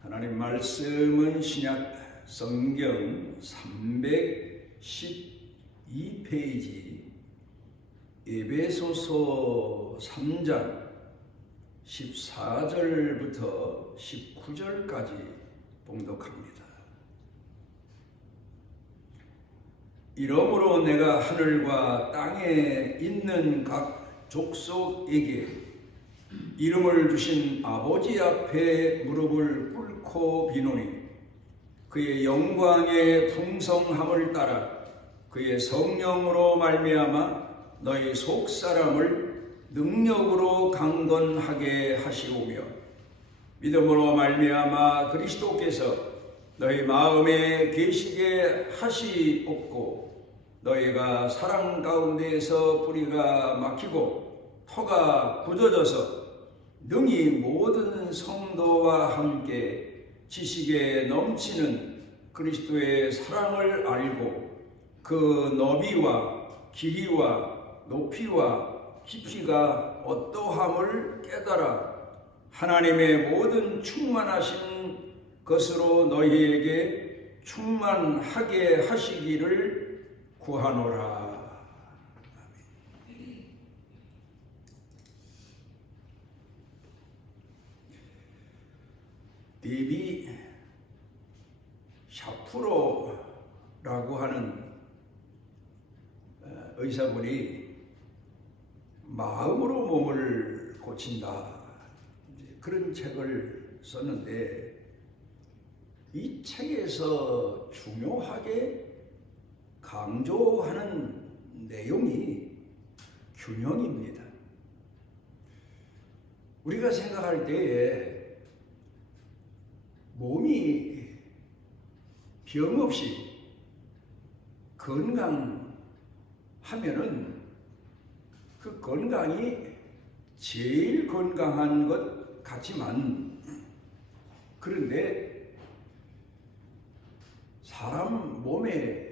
하나님 말씀은 신약 성경 312페이지 에베소서 3장 14절부터 19절까지 봉독합니다. 이러므로 내가 하늘과 땅에 있는 각 족속에게 이름을 주신 아버지 앞에 무릎을 꿇고 비노니 그의 영광의 풍성함을 따라 그의 성령으로 말미암아 너희 속사람을 능력으로 강건하게 하시오며 믿음으로 말미암아 그리스도께서 너희 마음에 계시게 하시옵고 너희가 사랑 가운데에서 뿌리가 막히고 터가 굳어져서 능히 모든 성도와 함께 지식에 넘치는 그리스도의 사랑을 알고 그 너비와 길이와 높이와 깊이가 어떠함을 깨달아 하나님의 모든 충만하신 것으로 너희에게 충만하게 하시기를 구하노라. 데이비 샤프로라고 하는 의사분이 마음으로 몸을 고친다 그런 책을 썼는데 이 책에서 중요하게 강조하는 내용이 균형입니다. 우리가 생각할 때에 몸이 병 없이 건강하면은 그 건강이 제일 건강한 것 같지만 그런데 사람 몸에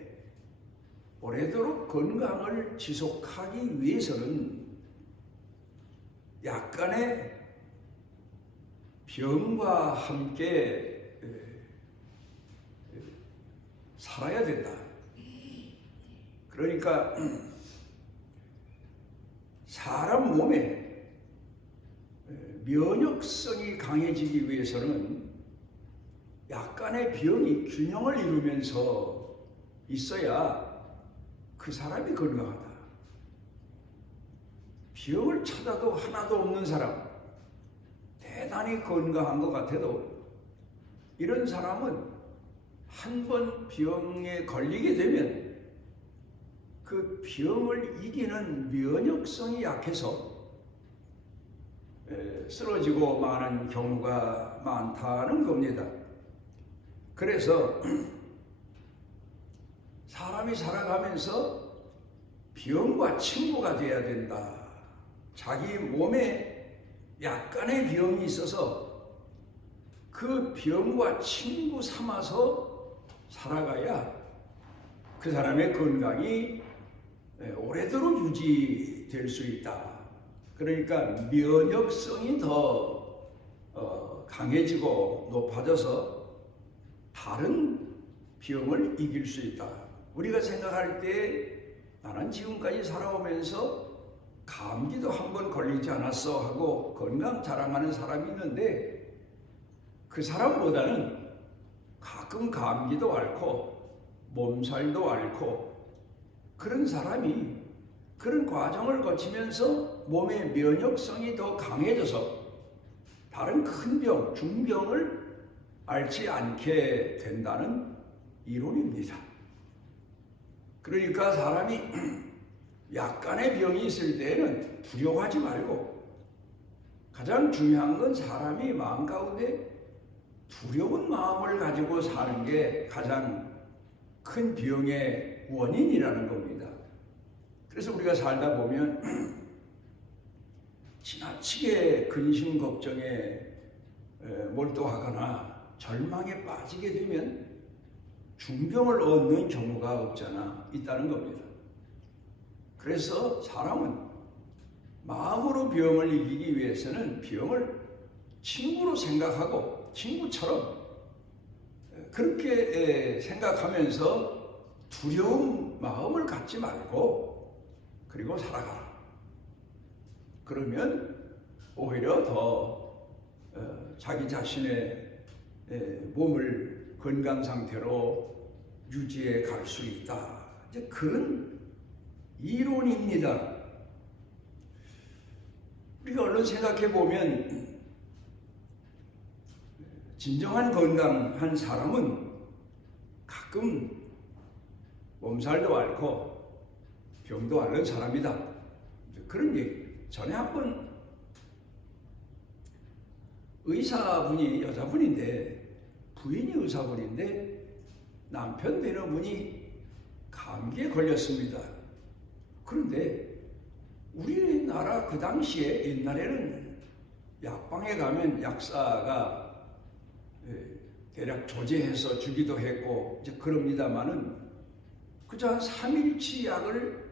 오래도록 건강을 지속하기 위해서는 약간의 병과 함께 살아야 된다. 그러니까 사람 몸에 면역성이 강해지기 위해서는 약간의 병이 균형을 이루면서 있어야 그 사람이 건강하다. 병을 찾아도 하나도 없는 사람, 대단히 건강한 것 같아도 이런 사람은 한 번 병에 걸리게 되면 그 병을 이기는 면역성이 약해서 쓰러지고 마는 경우가 많다는 겁니다. 그래서 사람이 살아가면서 병과 친구가 돼야 된다. 자기 몸에 약간의 병이 있어서 그 병과 친구 삼아서 살아가야 그 사람의 건강이 오래도록 유지될 수 있다. 그러니까 면역성이 더 강해지고 높아져서 다른 병을 이길 수 있다. 우리가 생각할 때 나는 지금까지 살아오면서 감기도 한 번 걸리지 않았어 하고 건강 자랑하는 사람이 있는데 그 사람보다는 가끔 감기도 앓고 몸살도 앓고 그런 사람이 그런 과정을 거치면서 몸의 면역성이 더 강해져서 다른 큰 병, 중병을 앓지 않게 된다는 이론입니다. 그러니까 사람이 약간의 병이 있을 때는 두려워하지 말고 가장 중요한 건 사람이 마음 가운데 두려운 마음을 가지고 사는 게 가장 큰 병의 원인이라는 겁니다. 그래서 우리가 살다 보면 지나치게 근심 걱정에 몰두하거나 절망에 빠지게 되면 중병을 얻는 경우가 없잖아 있다는 겁니다. 그래서 사람은 마음으로 병을 이기기 위해서는 병을 친구로 생각하고 친구처럼 그렇게 생각하면서 두려운 마음을 갖지 말고 그리고 살아가라. 그러면 오히려 더 자기 자신의 몸을 건강 상태로 유지해 갈 수 있다. 이제 그런 이론입니다. 우리가 얼른 생각해 보면 진정한 건강한 사람은 가끔 몸살도 앓고 병도 앓는 사람이다. 그런 얘기. 전에 한번 의사분이 여자분인데 부인이 의사분인데 남편 되는 분이 감기에 걸렸습니다. 그런데 우리나라 그 당시에 옛날에는 약방에 가면 약사가 대략 조제해서 주기도 했고 이제 그럽니다마는 그저 한 3일치 약을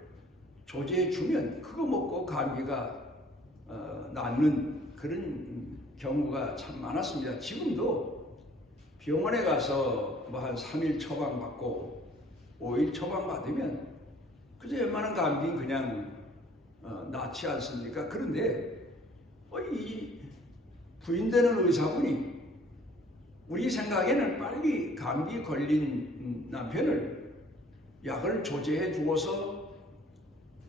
조제해 주면 그거 먹고 감기가 낫는 그런 경우가 참 많았습니다. 지금도 병원에 가서 뭐 한 3일 처방받고 5일 처방받으면 그저 웬만한 감기는 그냥 낫지 않습니까? 그런데 이 부인되는 의사분이 우리 생각에는 빨리 감기 걸린 남편을 약을 조제해 주어서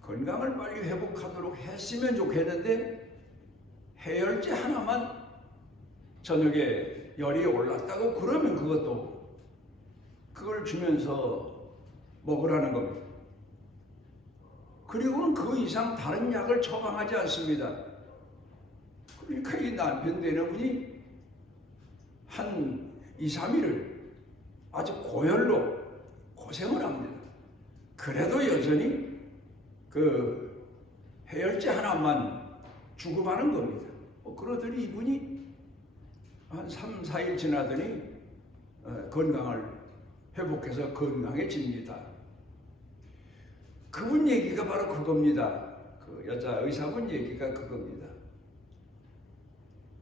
건강을 빨리 회복하도록 했으면 좋겠는데 해열제 하나만 저녁에 열이 올랐다고 그러면 그걸 주면서 먹으라는 겁니다. 그리고는 그 이상 다른 약을 처방하지 않습니다. 그러니까 이 남편 되는 분이 한 2, 3일을 아주 고열로 고생을 합니다. 그래도 여전히 그 해열제 하나만 주고받는 겁니다. 그러더니 이분이 한 3, 4일 지나더니 건강을 회복해서 건강해집니다. 그분 얘기가 바로 그겁니다. 그 여자 의사분 얘기가 그겁니다.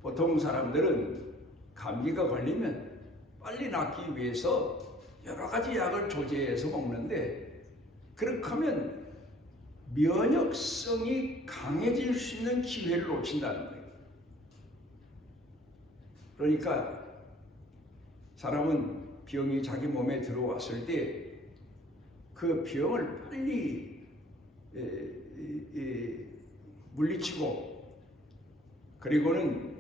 보통 사람들은 감기가 걸리면 빨리 낫기 위해서 여러 가지 약을 조제해서 먹는데 그렇게 하면 면역성이 강해질 수 있는 기회를 놓친다는 거예요. 그러니까 사람은 병이 자기 몸에 들어왔을 때 그 병을 빨리 물리치고 그리고는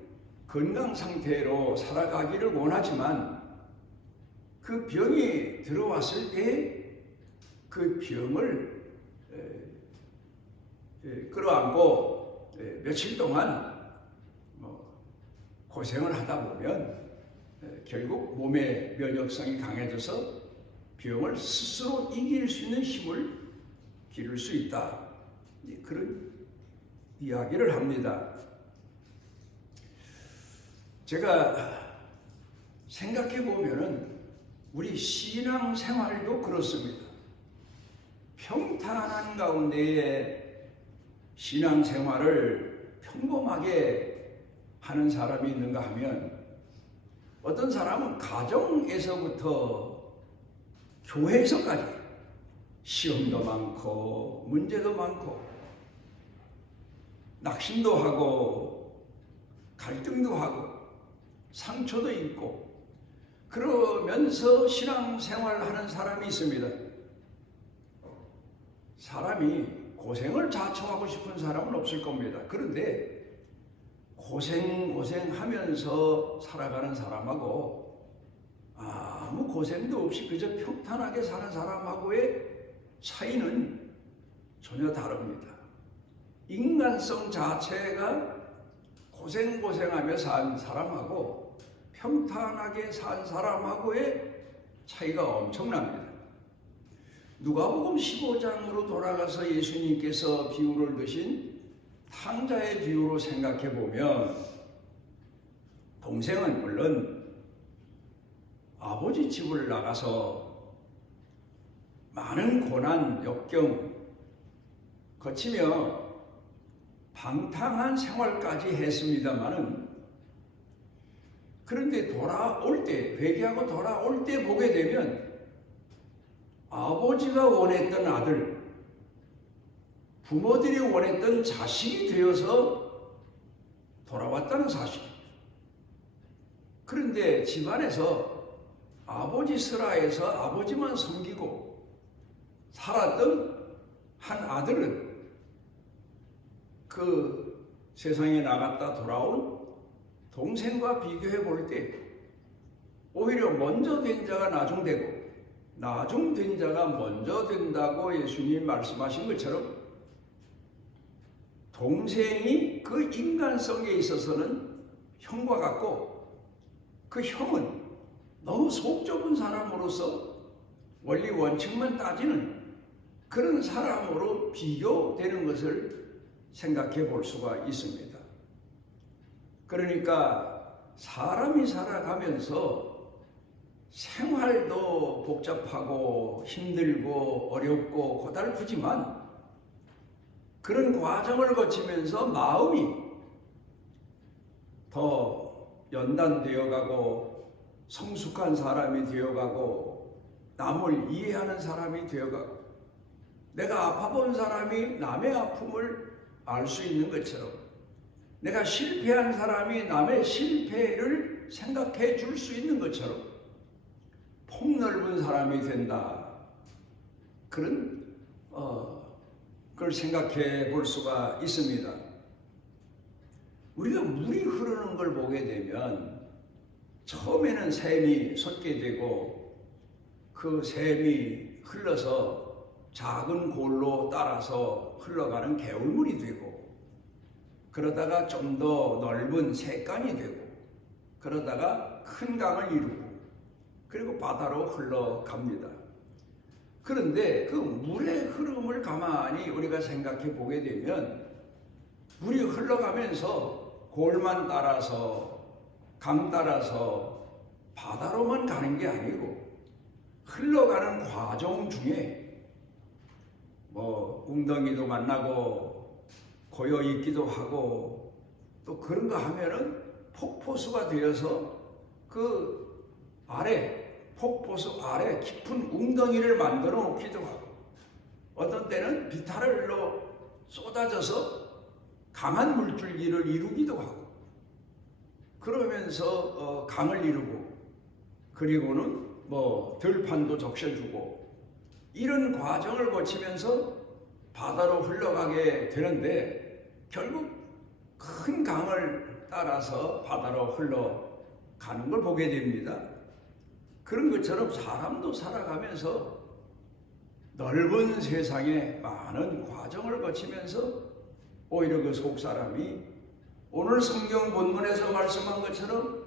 건강 상태로 살아가기를 원하지만 그 병이 들어왔을 때 그 병을 끌어안고 며칠 동안 고생을 하다 보면 결국 몸의 면역성이 강해져서 병을 스스로 이길 수 있는 힘을 기를 수 있다. 그런 이야기를 합니다. 제가 생각해 보면은 우리 신앙 생활도 그렇습니다. 평탄한 가운데에 신앙 생활을 평범하게 하는 사람이 있는가 하면 어떤 사람은 가정에서부터 교회에서까지 시험도 많고 문제도 많고 낙심도 하고 갈등도 하고 상처도 있고 그러면서 신앙생활하는 사람이 있습니다. 사람이 고생을 자처하고 싶은 사람은 없을 겁니다. 그런데 고생하면서 살아가는 사람하고 아무 고생도 없이 그저 평탄하게 사는 사람하고의 차이는 전혀 다릅니다. 인간성 자체가 고생하며 산 사람하고 평탄하게 산 사람하고의 차이가 엄청납니다. 누가복음 15장으로 돌아가서 예수님께서 비유를 드신 탕자의 비유로 생각해 보면 동생은 물론 아버지 집을 나가서 많은 고난, 역경 거치며 방탕한 생활까지 했습니다마는 그런데 돌아올 때, 회개하고 돌아올 때 보게 되면 아버지가 원했던 아들, 부모들이 원했던 자식이 되어서 돌아왔다는 사실입니다. 그런데 집안에서 아버지 슬하에서 아버지만 섬기고 살았던 한 아들은 그 세상에 나갔다 돌아온 동생과 비교해 볼 때 오히려 먼저 된 자가 나중되고 나중된 자가 먼저 된다고 예수님이 말씀하신 것처럼 동생이 그 인간성에 있어서는 형과 같고 그 형은 너무 속 좁은 사람으로서 원리 원칙만 따지는 그런 사람으로 비교되는 것을 생각해 볼 수가 있습니다. 그러니까 사람이 살아가면서 생활도 복잡하고 힘들고 어렵고 고달프지만 그런 과정을 거치면서 마음이 더 연단되어 가고 성숙한 사람이 되어가고 남을 이해하는 사람이 되어가고 내가 아파본 사람이 남의 아픔을 알 수 있는 것처럼 내가 실패한 사람이 남의 실패를 생각해 줄 수 있는 것처럼 폭넓은 사람이 된다. 그런 걸 생각해 볼 수가 있습니다. 우리가 물이 흐르는 걸 보게 되면 처음에는 샘이 솟게 되고 그 샘이 흘러서 작은 골로 따라서 흘러가는 개울물이 되고 그러다가 좀 더 넓은 샛강이 되고 그러다가 큰 강을 이루고 그리고 바다로 흘러갑니다. 그런데 그 물의 흐름을 가만히 우리가 생각해 보게 되면 물이 흘러가면서 골만 따라서 강 따라서 바다로만 가는 게 아니고 흘러가는 과정 중에 웅덩이도 만나고 고여 있기도 하고 또 그런 거 하면은 폭포수가 되어서 그 아래 폭포수 아래 깊은 웅덩이를 만들어 놓기도 하고 어떤 때는 비탈로 쏟아져서 강한 물줄기를 이루기도 하고 그러면서 강을 이루고 그리고는 들판도 적셔주고 이런 과정을 거치면서 바다로 흘러가게 되는데 결국 큰 강을 따라서 바다로 흘러가는 걸 보게 됩니다. 그런 것처럼 사람도 살아가면서 넓은 세상에 많은 과정을 거치면서 오히려 그 속사람이 오늘 성경 본문에서 말씀한 것처럼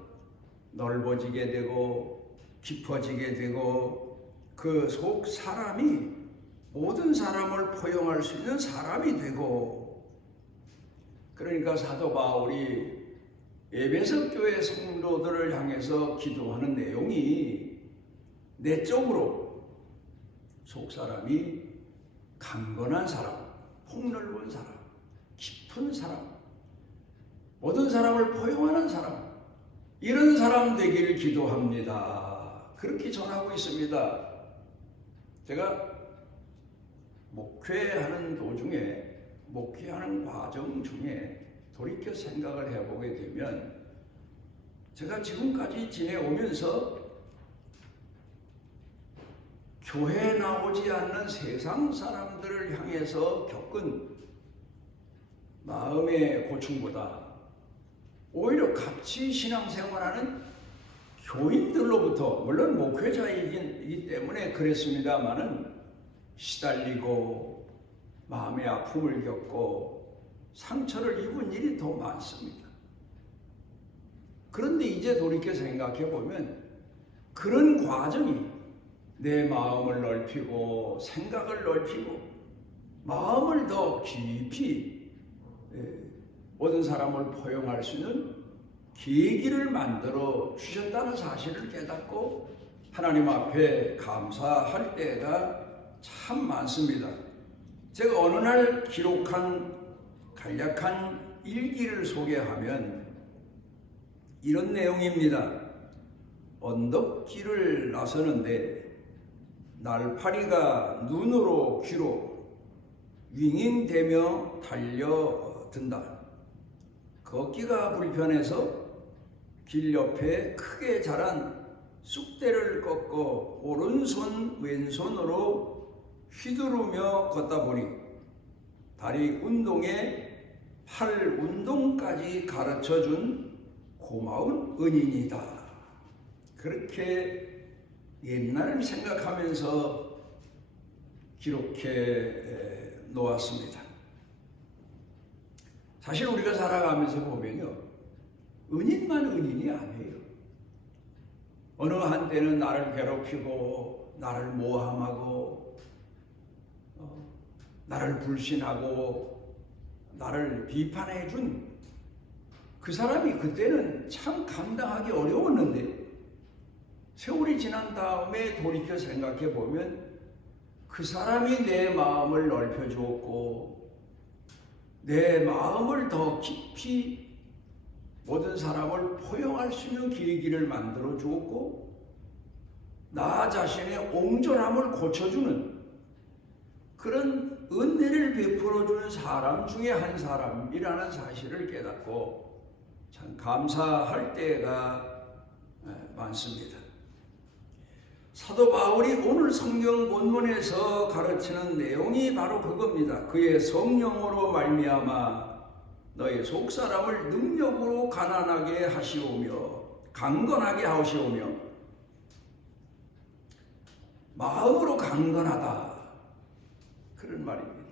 넓어지게 되고 깊어지게 되고 그 속 사람이 모든 사람을 포용할 수 있는 사람이 되고 그러니까 사도 바울이 에베소 교회 성도들을 향해서 기도하는 내용이 내적으로 속 사람이 강건한 사람, 폭넓은 사람, 깊은 사람, 모든 사람을 포용하는 사람 이런 사람 되기를 기도합니다. 그렇게 전하고 있습니다. 제가 목회하는 도중에 목회하는 과정 중에 돌이켜 생각을 해보게 되면 제가 지금까지 지내오면서 교회에 나오지 않는 세상 사람들을 향해서 겪은 마음의 고충보다 오히려 같이 신앙생활하는 교인들로부터 물론 목회자이기 때문에 그랬습니다마는 시달리고 마음의 아픔을 겪고 상처를 입은 일이 더 많습니다. 그런데 이제 돌이켜 생각해 보면 그런 과정이 내 마음을 넓히고 생각을 넓히고 마음을 더 깊이 모든 사람을 포용할 수 있는 계기를 만들어 주셨다는 사실을 깨닫고 하나님 앞에 감사할 때가 참 많습니다. 제가 어느 날 기록한 간략한 일기를 소개하면 이런 내용입니다. 언덕길을 나서는데 날파리가 눈으로 귀로 윙윙대며 달려든다. 걷기가 불편해서 길 옆에 크게 자란 쑥대를 꺾어 오른손 왼손으로 휘두르며 걷다 보니 다리 운동에 팔 운동까지 가르쳐준 고마운 은인이다. 그렇게 옛날을 생각하면서 기록해 놓았습니다. 사실 우리가 살아가면서 보면요, 은인만 은인이 아니에요. 어느 한때는 나를 괴롭히고 나를 모함하고 나를 불신하고 나를 비판해 준 그 사람이 그때는 참 감당하기 어려웠는데 세월이 지난 다음에 돌이켜 생각해 보면 그 사람이 내 마음을 넓혀 주었고 내 마음을 더 깊이 모든 사람을 포용할 수 있는 계기를 만들어 주었고 나 자신의 옹졸함을 고쳐주는 그런 은혜를 베풀어 주는 사람 중에 한 사람이라는 사실을 깨닫고 참 감사할 때가 많습니다. 사도 바울이 오늘 성경 본문에서 가르치는 내용이 바로 그겁니다. 그의 성령으로 말미암아 너의 속사람을 능력으로 가난하게 하시오며 강건하게 하시오며 마음으로 강건하다, 그런 말입니다.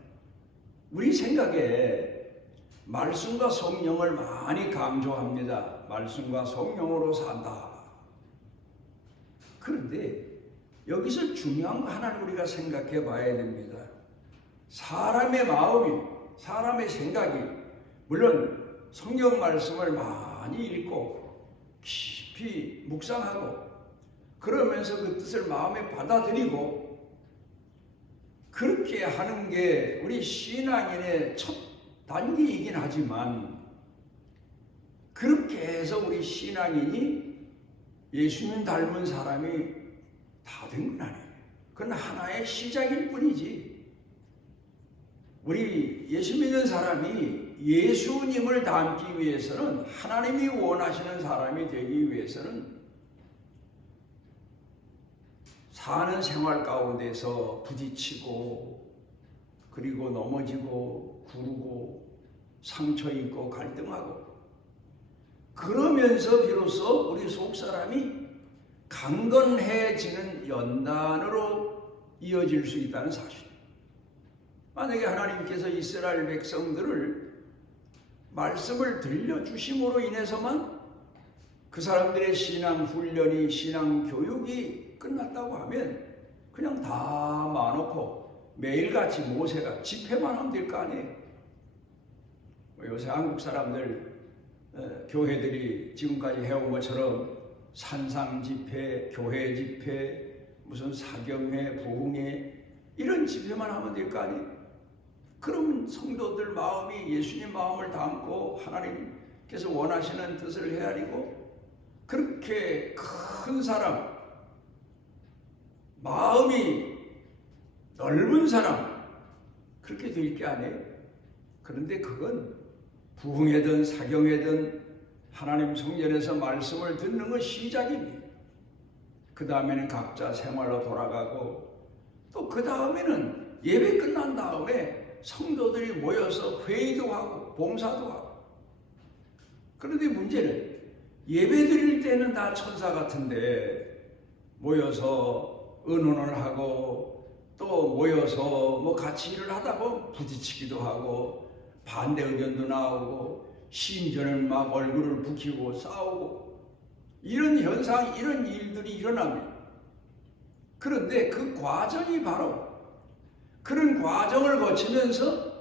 우리 생각에 말씀과 성령을 많이 강조합니다. 말씀과 성령으로 산다. 그런데 여기서 중요한 거 하나를 우리가 생각해 봐야 됩니다. 사람의 마음이, 사람의 생각이, 물론 성경 말씀을 많이 읽고 깊이 묵상하고 그러면서 그 뜻을 마음에 받아들이고 그렇게 하는 게 우리 신앙인의 첫 단계이긴 하지만 그렇게 해서 우리 신앙인이 예수님 닮은 사람이 다 된 건 아니에요. 그건 하나의 시작일 뿐이지. 우리 예수 믿는 사람이 예수님을 닮기 위해서는, 하나님이 원하시는 사람이 되기 위해서는 사는 생활 가운데서 부딪히고 그리고 넘어지고 구르고 상처 입고 갈등하고 그러면서 비로소 우리 속사람이 강건해지는 연단으로 이어질 수 있다는 사실. 만약에 하나님께서 이스라엘 백성들을 말씀을 들려주심으로 인해서만 그 사람들의 신앙 훈련이, 신앙 교육이 끝났다고 하면 그냥 다 마놓고 매일같이 모세가 집회만 하면 될 거 아니에요. 요새 한국 사람들 교회들이 지금까지 해온 것처럼 산상 집회, 교회 집회, 무슨 사경회, 부흥회 이런 집회만 하면 될 거 아니에요. 그러면 성도들 마음이 예수님 마음을 담고 하나님께서 원하시는 뜻을 헤아리고 그렇게 큰 사람, 마음이 넓은 사람 그렇게 될 게 아니에요. 그런데 그건 부흥회든 사경회든 하나님 성전에서 말씀을 듣는 건 시작입니다. 그 다음에는 각자 생활로 돌아가고 또 그 다음에는 예배 끝난 다음에 성도들이 모여서 회의도 하고 봉사도 하고. 그런데 문제는 예배 드릴 때는 다 천사 같은데 모여서 의논을 하고 또 모여서 뭐 같이 일을 하다 보면 부딪히기도 하고 반대 의견도 나오고 심지어는 막 얼굴을 붉히고 싸우고 이런 현상, 이런 일들이 일어납니다. 그런데 그 과정이 바로 그런 과정을 거치면서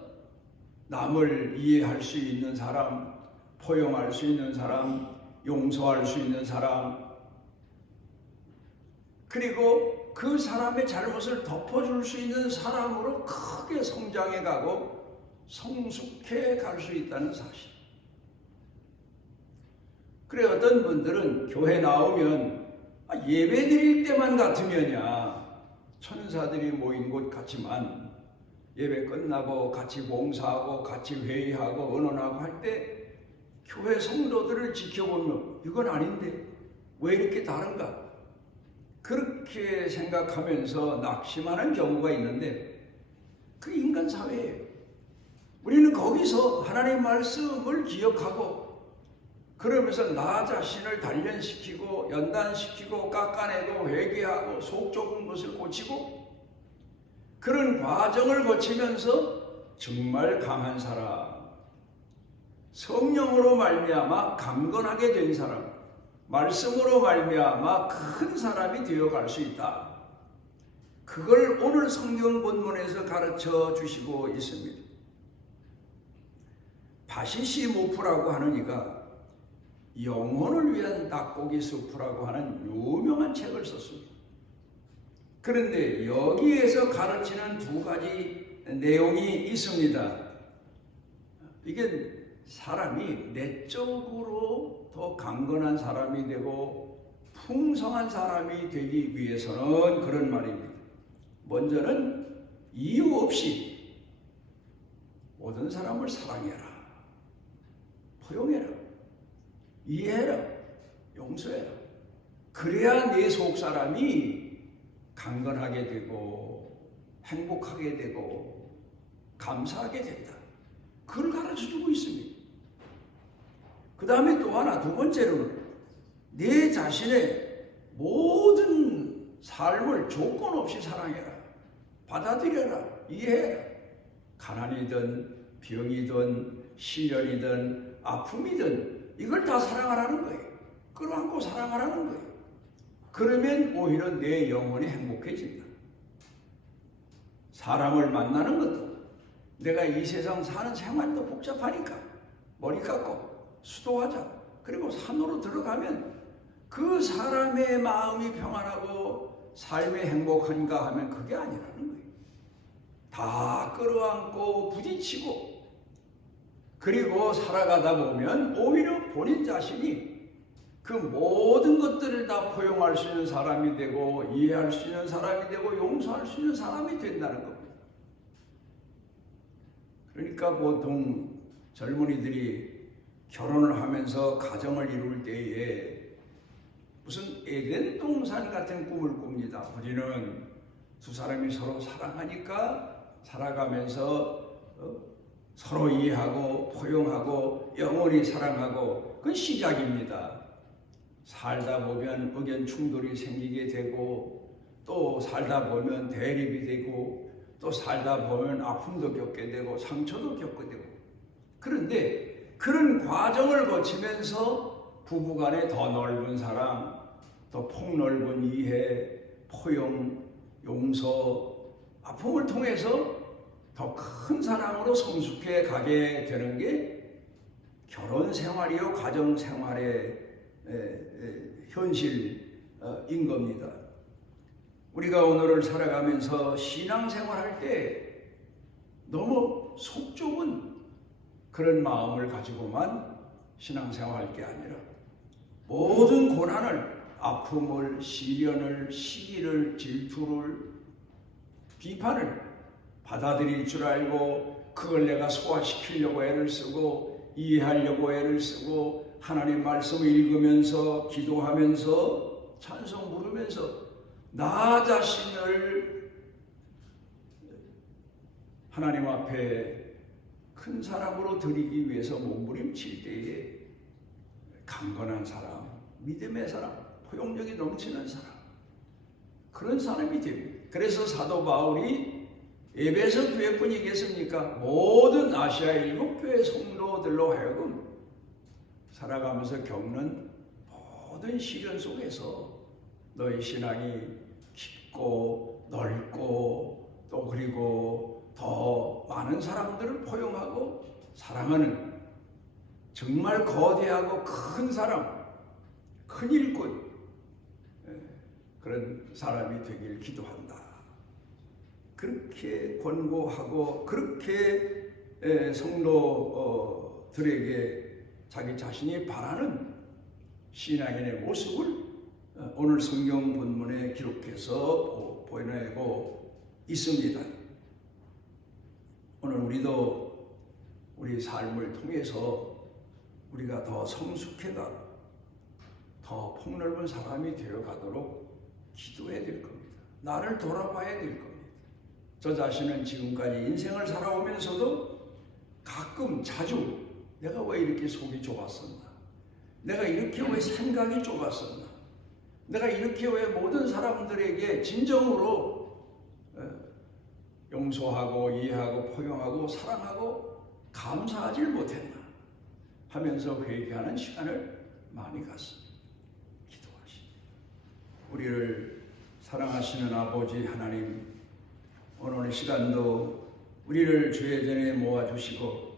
남을 이해할 수 있는 사람, 포용할 수 있는 사람, 용서할 수 있는 사람, 그리고 그 사람의 잘못을 덮어줄 수 있는 사람으로 크게 성장해 가고 성숙해 갈 수 있다는 사실. 그래 어떤 분들은 교회 나오면 예배 드릴 때만 같으면야 천사들이 모인 곳 같지만 예배 끝나고 같이 봉사하고 같이 회의하고 언언하고 할 때 교회 성도들을 지켜보면 이건 아닌데 왜 이렇게 다른가? 그렇게 생각하면서 낙심하는 경우가 있는데 그 인간 사회예요. 우리는 거기서 하나님의 말씀을 기억하고 그러면서 나 자신을 단련시키고 연단시키고 깎아내고 회개하고 속 좁은 것을 고치고 그런 과정을 거치면서 정말 강한 사람, 성령으로 말미암아 강건하게 된 사람, 말씀으로 말미암아 큰 사람이 되어갈 수 있다. 그걸 오늘 성경 본문에서 가르쳐 주시고 있습니다. 바시시 모프라고 하는 이가 영혼을 위한 닭고기 수프라고 하는 유명한 책을 썼습니다. 그런데 여기에서 가르치는 두 가지 내용이 있습니다. 이게 사람이 내적으로 더 강건한 사람이 되고 풍성한 사람이 되기 위해서는 그런 말입니다. 먼저는 이유 없이 모든 사람을 사랑해라, 포용해라, 이해해라, 용서해라. 그래야 내 속 사람이 강건하게 되고 행복하게 되고 감사하게 된다. 그걸 가르쳐주고 있습니다. 그 다음에 또 하나, 두 번째로는 내 자신의 모든 삶을 조건 없이 사랑해라, 받아들여라, 이해해라. 가난이든 병이든 시련이든 아픔이든 이걸 다 사랑하라는 거예요. 끌어안고 사랑하라는 거예요. 그러면 오히려 내 영혼이 행복해진다. 사람을 만나는 것도 내가 이 세상 사는 생활도 복잡하니까 머리 깎고 수도하자. 그리고 산으로 들어가면 그 사람의 마음이 평안하고 삶이 행복한가 하면 그게 아니라는 거예요. 다 끌어안고 부딪히고 그리고 살아가다 보면 오히려 본인 자신이 그 모든 것들을 다 포용할 수 있는 사람이 되고 이해할 수 있는 사람이 되고 용서할 수 있는 사람이 된다는 겁니다. 그러니까 보통 젊은이들이 결혼을 하면서 가정을 이룰 때에 무슨 에덴 동산 같은 꿈을 꿉니다. 우리는 두 사람이 서로 사랑하니까 살아가면서 서로 이해하고 포용하고 영원히 사랑하고 그건 시작입니다. 살다 보면 의견 충돌이 생기게 되고 또 살다 보면 대립이 되고 또 살다 보면 아픔도 겪게 되고 상처도 겪게 되고 그런데 그런 과정을 거치면서 부부간에 더 넓은 사랑, 더 폭넓은 이해, 포용, 용서, 아픔을 통해서 더 큰 사랑으로 성숙해 가게 되는 게 결혼 생활이요 가정 생활의 현실인 겁니다. 우리가 오늘을 살아가면서 신앙생활할 때 너무 속 좁은 그런 마음을 가지고만 신앙생활할 게 아니라 모든 고난을, 아픔을, 시련을, 시기를, 질투를, 비판을 받아들일 줄 알고 그걸 내가 소화시키려고 애를 쓰고 이해하려고 애를 쓰고 하나님 말씀을 읽으면서 기도하면서 찬송 부르면서 나 자신을 하나님 앞에 큰 사람으로 드리기 위해서 몸부림칠 때에 강건한 사람, 믿음의 사람, 포용력이 넘치는 사람, 그런 사람이 됩니다. 그래서 사도 바울이 에베소 교회뿐이겠습니까? 모든 아시아 7교회 성도들로 하여금 살아가면서 겪는 모든 시련 속에서 너희 신앙이 깊고 넓고 또 그리고 더 많은 사람들을 포용하고 사랑하는 정말 거대하고 큰 사람, 큰 일꾼 그런 사람이 되길 기도한다. 그렇게 권고하고 그렇게 성도들에게 자기 자신이 바라는 신앙인의 모습을 오늘 성경 본문에 기록해서 보내고 있습니다. 오늘 우리도 우리 삶을 통해서 우리가 더 성숙해가고 더 폭넓은 사람이 되어가도록 기도해야 될 겁니다. 나를 돌아봐야 될 겁니다. 저 자신은 지금까지 인생을 살아오면서도 가끔 자주 내가 왜 이렇게 속이 좁았었나? 내가 이렇게 왜 생각이 좁았었나? 내가 이렇게 왜 모든 사람들에게 진정으로 용서하고 이해하고 포용하고 사랑하고 감사하지 못했나? 하면서 회개하는 시간을 많이 갖습니다. 기도하십니다. 우리를 사랑하시는 아버지 하나님, 오늘 시간도 우리를 주의 전에 모아주시고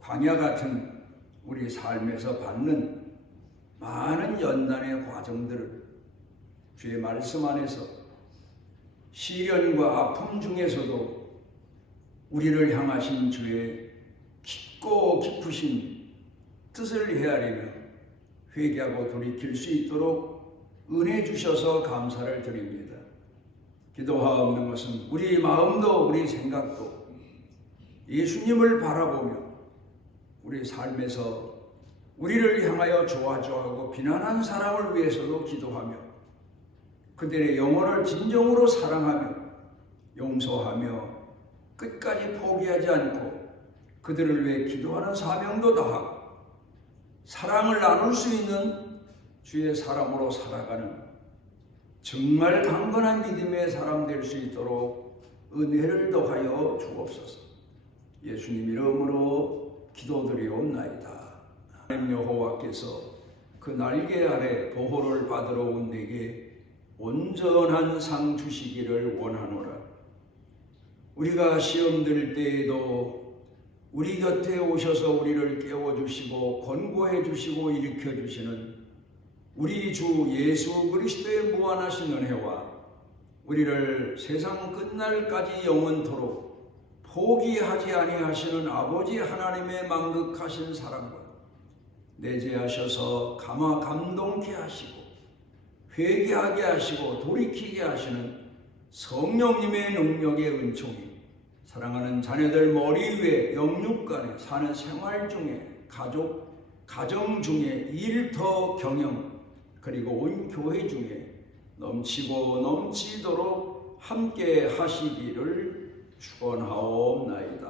광야 같은 우리 삶에서 받는 많은 연단의 과정들을 주의 말씀 안에서 시련과 아픔 중에서도 우리를 향하신 주의 깊고 깊으신 뜻을 헤아리며 회개하고 돌이킬 수 있도록 은혜 주셔서 감사를 드립니다. 기도하옵는 것은 우리 마음도 우리 생각도 예수님을 바라보며 우리 삶에서 우리를 향하여 좋아하고 비난한 사람을 위해서도 기도하며 그들의 영혼을 진정으로 사랑하며 용서하며 끝까지 포기하지 않고 그들을 위해 기도하는 사명도 다하고 사랑을 나눌 수 있는 주의 사람으로 살아가는 정말 강건한 믿음의 사람 될 수 있도록 은혜를 더하여 주옵소서. 예수님 이름으로 기도드리옵나이다. 하나님 여호와께서 그 날개 아래 보호를 받으러 온 내게 온전한 상 주시기를 원하노라. 우리가 시험 들 때에도 우리 곁에 오셔서 우리를 깨워주시고 권고해 주시고 일으켜 주시는 우리 주 예수 그리스도의 무한하신 은혜와 우리를 세상 끝날까지 영원토록 포기하지 아니하시는 아버지 하나님의 만극하신 사랑과 내재하셔서 감동케 하시고 회개하게 하시고 돌이키게 하시는 성령님의 능력의 은총이 사랑하는 자녀들 머리 위에 영육간에 사는 생활 중에 가정 중에 일터 경영 그리고 온 교회 중에 넘치고 넘치도록 함께 하시기를 축원하옵나이다.